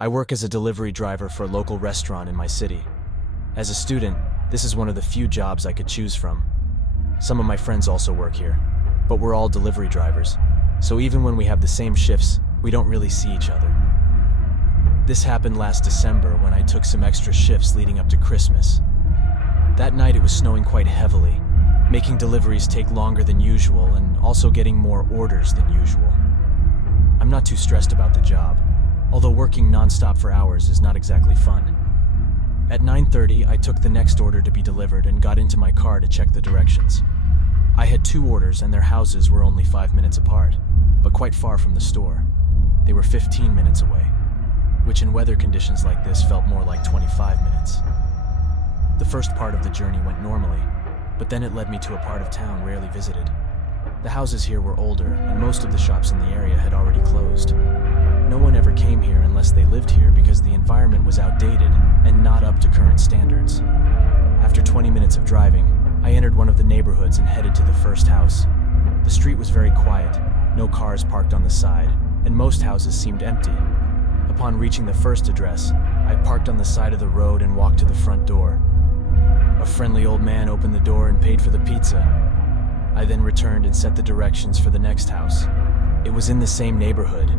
I work as a delivery driver for a local restaurant in my city. As a student, this is one of the few jobs I could choose from. Some of my friends also work here, but we're all delivery drivers, so even when we have the same shifts, we don't really see each other. This happened last December when I took some extra shifts leading up to Christmas. That night it was snowing quite heavily, making deliveries take longer than usual and also getting more orders than usual. I'm not too stressed about the job, although working non-stop for hours is not exactly fun. At 9:30, I took the next order to be delivered and got into my car to check the directions. I had 2 orders and their houses were only 5 minutes apart, but quite far from the store. They were 15 minutes away, which in weather conditions like this felt more like 25 minutes. The first part of the journey went normally, but then it led me to a part of town rarely visited. The houses here were older, and most of the shops in the area had already closed. No one ever came here unless they lived here because the environment was outdated and not up to current standards. After 20 minutes of driving, I entered one of the neighborhoods and headed to the first house. The street was very quiet, no cars parked on the side, and most houses seemed empty. Upon reaching the first address, I parked on the side of the road and walked to the front door. A friendly old man opened the door and paid for the pizza. I then returned and set the directions for the next house. It was in the same neighborhood,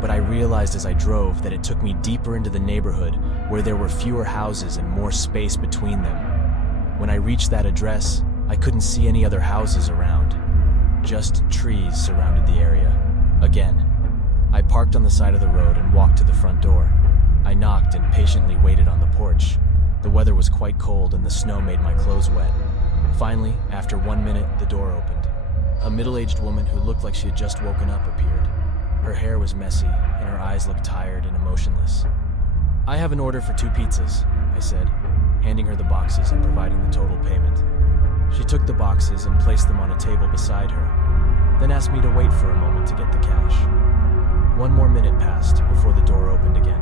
but I realized as I drove that it took me deeper into the neighborhood where there were fewer houses and more space between them. When I reached that address, I couldn't see any other houses around. Just trees surrounded the area. Again, I parked on the side of the road and walked to the front door. I knocked and patiently waited on the porch. The weather was quite cold and the snow made my clothes wet. Finally, after 1 minute, the door opened. A middle-aged woman who looked like she had just woken up appeared. Her hair was messy, and her eyes looked tired and emotionless. "I have an order for 2 pizzas," I said, handing her the boxes and providing the total payment. She took the boxes and placed them on a table beside her, then asked me to wait for a moment to get the cash. 1 more minute passed before the door opened again.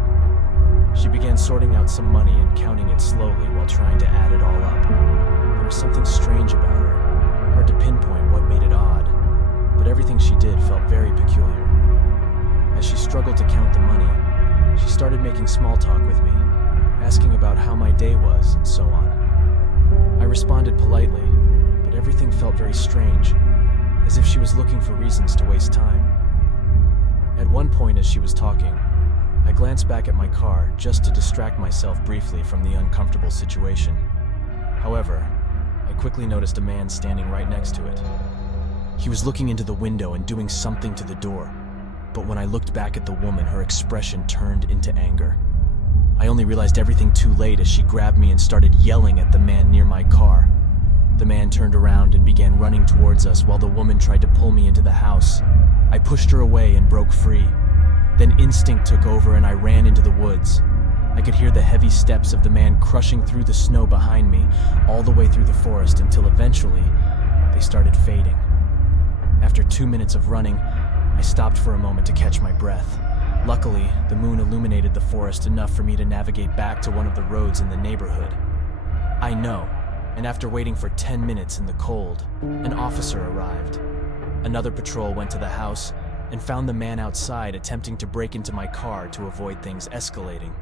She began sorting out some money and counting it slowly while trying to add it all up. There was something strange about her, hard to pinpoint what made it odd, but everything she did felt very peculiar. As she struggled to count the money, she started making small talk with me, asking about how my day was and so on. I responded politely, but everything felt very strange, as if she was looking for reasons to waste time. At one point as she was talking, I glanced back at my car just to distract myself briefly from the uncomfortable situation. However, I quickly noticed a man standing right next to it. He was looking into the window and doing something to the door, but when I looked back at the woman, her expression turned into anger. I only realized everything too late as she grabbed me and started yelling at the man near my car. The man turned around and began running towards us while the woman tried to pull me into the house. I pushed her away and broke free. Then instinct took over and I ran into the woods. I could hear the heavy steps of the man crushing through the snow behind me, all the way through the forest until eventually they started fading. After 2 minutes of running, I stopped for a moment to catch my breath. Luckily, the moon illuminated the forest enough for me to navigate back to one of the roads in the neighborhood. I know, and after waiting for 10 minutes in the cold, an officer arrived. Another patrol went to the house and found the man outside attempting to break into my car to avoid things escalating.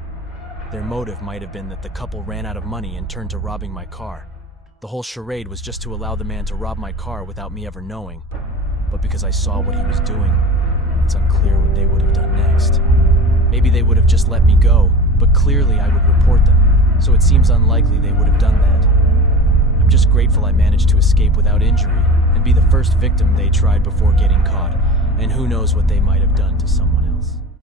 Their motive might have been that the couple ran out of money and turned to robbing my car. The whole charade was just to allow the man to rob my car without me ever knowing. But because I saw what he was doing, it's unclear what they would have done next. Maybe they would have just let me go, but clearly I would report them, so it seems unlikely they would have done that. I'm just grateful I managed to escape without injury and be the first victim they tried before getting caught, and who knows what they might have done to someone.